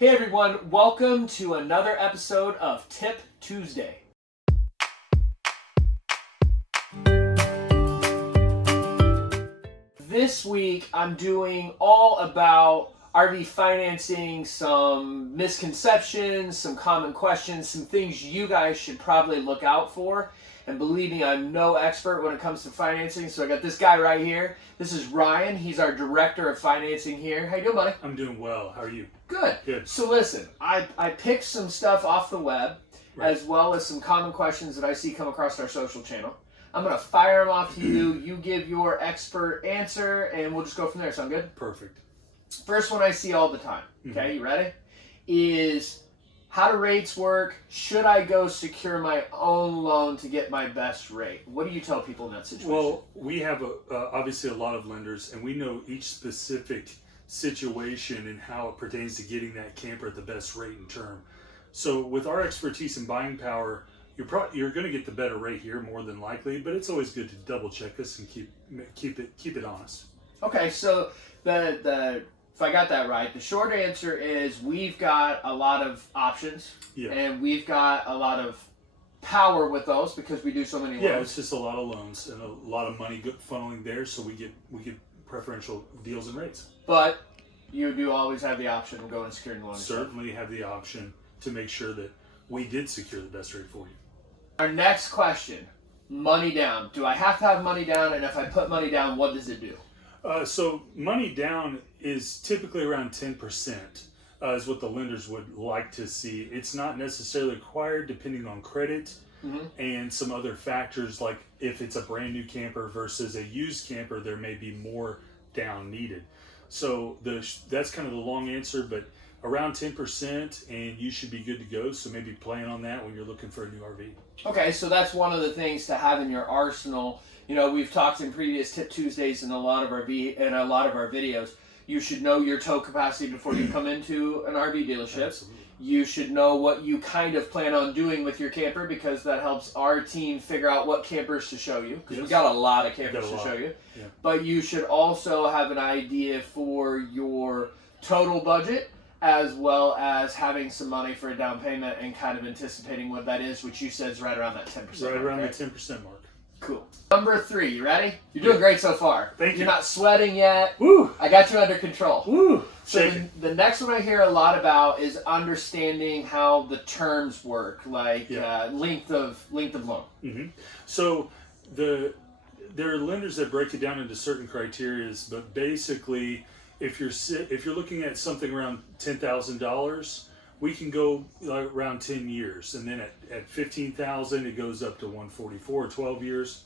Hey everyone, welcome to another episode of Tip Tuesday. This week I'm doing all about RV financing, some misconceptions, some common questions, some things you guys should probably look out for. And believe me, I'm no expert when it comes to financing, so I got this guy right here. This is Ryan. He's our director of financing here. How you doing, buddy? I'm doing well. How are you? Good. Good. So listen, I picked some stuff off the web, Right. as well as some common questions that I see come across our social channel. I'm going to fire them off to you. You give your expert answer, and we'll just go from there. Sound good? Perfect. First one I see all the time, okay, you ready? Is how do rates work? Should I go secure my own loan to get my best rate? What do you tell people in that situation? Well, we have obviously a lot of lenders, and we know each specific situation and how it pertains to getting that camper at the best rate and term. So with our expertise and buying power, you're going to get the better rate here more than likely, but it's always good to double check this and keep it honest. Okay, so the if I got that right, the short answer is we've got a lot of options, and we've got a lot of power with those because we do so many loans. Yeah, it's just a lot of loans and a lot of money funneling there, so we get preferential deals and rates. But you do always have the option of going and securing the loan. Certainly have the option to make sure that we did secure the best rate for you. Our next question, money down. Do I have to have money down? And if I put money down, what does it do? So money down is typically around 10%, is what the lenders would like to see. It's not necessarily required depending on credit and some other factors, like if it's a brand new camper versus a used camper, there may be more down needed. So that's kind of the long answer, but around 10%, and you should be good to go. So maybe plan on that when you're looking for a new RV. Okay, so that's one of the things to have in your arsenal. You know, we've talked in previous Tip Tuesdays and a lot of our videos. You should know your tow capacity before you come into an RV dealership. Absolutely. You should know what you kind of plan on doing with your camper, because that helps our team figure out what campers to show you, because we've got a lot of campers to show you. Yeah. But you should also have an idea for your total budget, as well as having some money for a down payment and kind of anticipating what that is, which you said is right around that 10%. Right around mark, the 10% mark. Cool. Number 3, you ready? You're doing great so far. Thank you. You're not sweating yet. Woo! I got you under control. Woo! So the next one I hear a lot about is understanding how the terms work, like length of loan. Mm-hmm. So there are lenders that break it down into certain criterias, but basically, if you're looking at something around $10,000, we can go around 10 years, and then at $15,000 it goes up to 144, 12 years,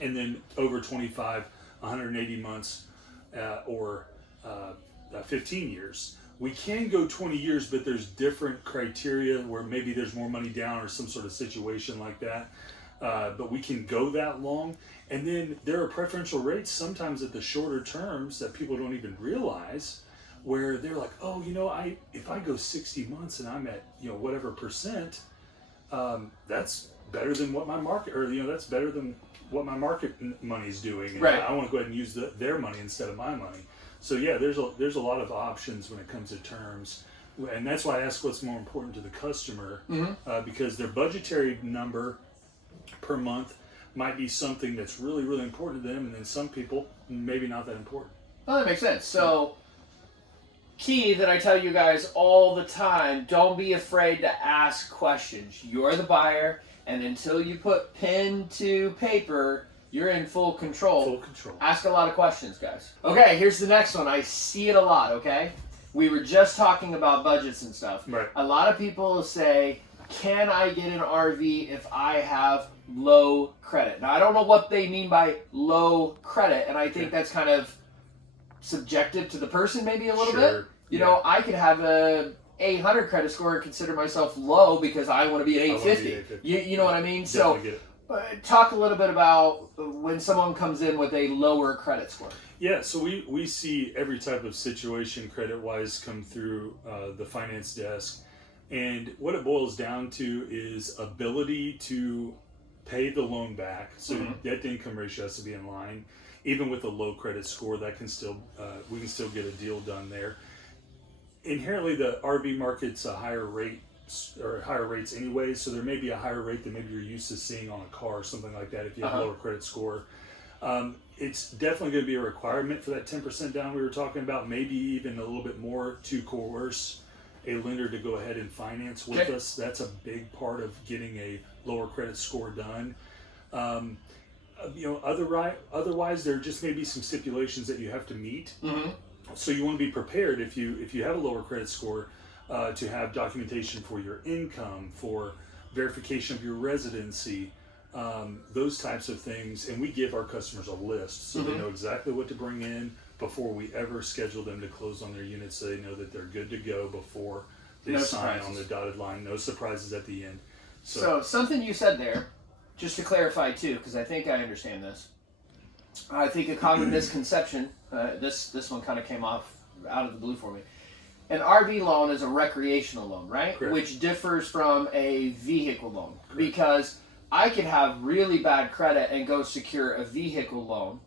and then over 25, 180 months, or 15 years. We can go 20 years, but there's different criteria where maybe there's more money down or some sort of situation like that. But we can go that long. And then there are preferential rates sometimes at the shorter terms that people don't even realize, where they're like, oh, if I go 60 months and I'm at, whatever percent, that's better than what my market, or, that's better than what my market money's doing. And right. I want to go ahead and use their money instead of my money. So yeah, there's a lot of options when it comes to terms. And that's why I ask what's more important to the customer, because their budgetary number per month might be something that's really, really important to them, and then some people maybe not that important. Oh, that makes sense. So, key that I tell you guys all the time, don't be afraid to ask questions. You're the buyer, and until you put pen to paper, you're in full control. Full control. Ask a lot of questions, guys. Okay, here's the next one. I see it a lot, okay? We were just talking about budgets and stuff. Right. A lot of people say, can I get an RV if I have low credit? Now, I don't know what they mean by low credit, and I think that's kind of subjective to the person maybe a little bit. You know, I could have a 800 credit score and consider myself low because I want to be an 850. You know what I mean? Definitely get it. Talk a little bit about when someone comes in with a lower credit score. Yeah, so we see every type of situation credit-wise come through the finance desk. And what it boils down to is ability to pay the loan back. So debt to income ratio has to be in line. Even with a low credit score, that can still we can still get a deal done there. inherently the RV market's a higher rate or higher rates anyway, so there may be a higher rate than maybe you're used to seeing on a car or something like that if you have a lower credit score. It's definitely going to be a requirement for that 10% down we were talking about, maybe even a little bit more to coerce a lender to go ahead and finance with us. That's a big part of getting a lower credit score done. Otherwise there just may be some stipulations that you have to meet. So you want to be prepared if you have a lower credit score to have documentation for your income, for verification of your residency, those types of things. And we give our customers a list so they know exactly what to bring in before we ever schedule them to close on their units, so they know that they're good to go before they sign on the dotted line. No surprises at the end. So something you said there, just to clarify too, because I think I understand this. I think a common misconception, this one kind of came off out of the blue for me. An RV loan is a recreational loan, right? Correct. Which differs from a vehicle loan. Correct. Because I could have really bad credit and go secure a vehicle loan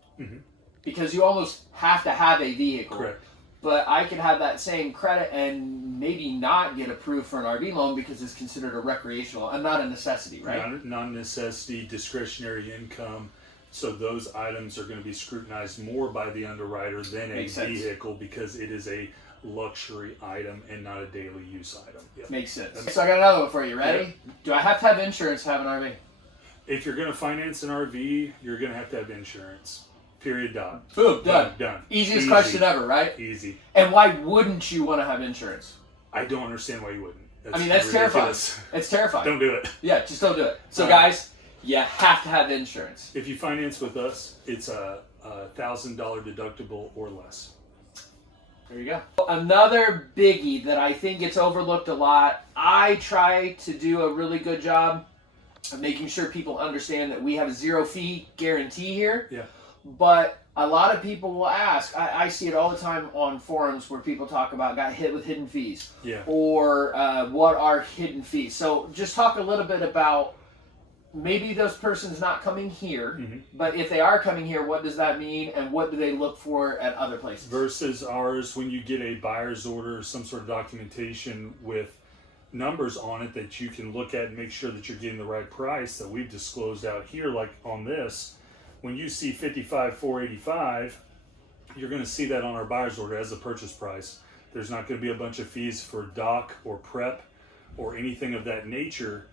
because you almost have to have a vehicle. Correct. But I could have that same credit and maybe not get approved for an RV loan because it's considered a recreational and not a necessity, right? Non-necessity, discretionary income. So those items are going to be scrutinized more by the underwriter than a vehicle because it is a luxury item and not a daily use item. Yep. Makes sense. So I got another one for you. Ready? Yep. Do I have to have insurance to have an RV? If you're going to finance an RV, you're going to have insurance. Period. Done. Boom. Done. Easiest question ever, right? Easy. And why wouldn't you want to have insurance? I don't understand why you wouldn't. That's ridiculous. terrifying. It's terrifying. Don't do it. Yeah, just don't do it. So guys, you have to have insurance. If you finance with us, it's a $1,000 deductible or less. There you go. Another biggie that I think gets overlooked a lot. I try to do a really good job of making sure people understand that we have a 0 fee guarantee here. Yeah. But a lot of people will ask, I see it all the time on forums where people talk about got hit with hidden fees. Yeah. Or what are hidden fees. So just talk a little bit about maybe those persons not coming here, but if they are coming here, what does that mean and what do they look for at other places? Versus ours, when you get a buyer's order or some sort of documentation with numbers on it that you can look at and make sure that you're getting the right price that we've disclosed out here, like on this. When you see $55,485, you're going to see that on our buyer's order as a purchase price. There's not going to be a bunch of fees for doc or prep or anything of that nature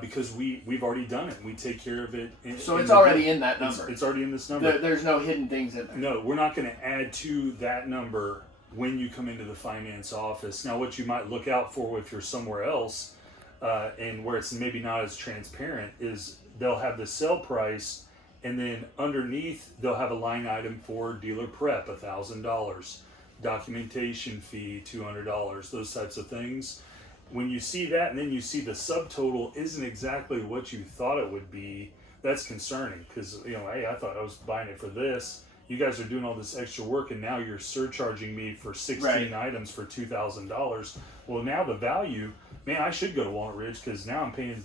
because we've already done it. We take care of it. So it's already in that number. It's already in this number. There's no hidden things in there. No, we're not going to add to that number when you come into the finance office. Now, what you might look out for if you're somewhere else and where it's maybe not as transparent is they'll have the sale price. And then underneath, they'll have a line item for dealer prep, $1,000, documentation fee, $200, those types of things. When you see that and then you see the subtotal isn't exactly what you thought it would be, that's concerning because, hey, I thought I was buying it for this. You guys are doing all this extra work and now you're surcharging me for 16 items for $2,000. Well, now the value, man, I should go to Walnut Ridge because now I'm paying,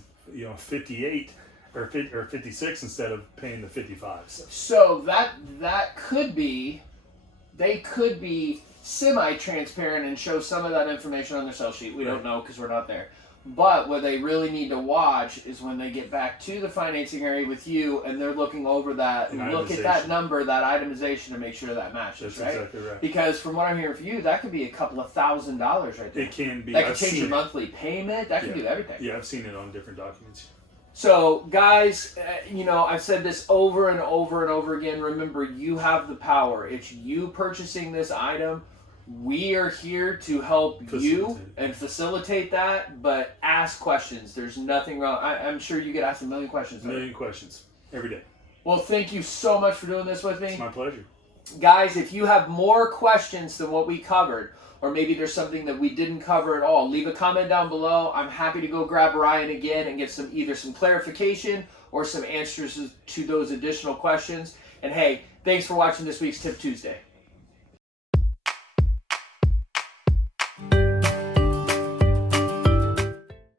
58 or 56 instead of paying the 55. So that could be, they could be semi-transparent and show some of that information on their sell sheet. We don't know because we're not there. But what they really need to watch is when they get back to the financing area with you and they're looking over that and look at that number, that itemization to make sure that matches, That's exactly right. Because from what I'm hearing from you, that could be a couple of $1,000 right there. It can be. That could change your monthly payment. That can do everything. Yeah, I've seen it on different documents. So, guys, I've said this over and over and over again. Remember, you have the power. It's you purchasing this item. We are here to help you and facilitate that, but ask questions. There's nothing wrong. I'm sure you get asked a million questions. A million questions every day. Well, thank you so much for doing this with me. It's my pleasure. Guys, if you have more questions than what we covered, or maybe there's something that we didn't cover at all, leave a comment down below. I'm happy to go grab Ryan again and get either some clarification or some answers to those additional questions. And hey, thanks for watching this week's Tip Tuesday.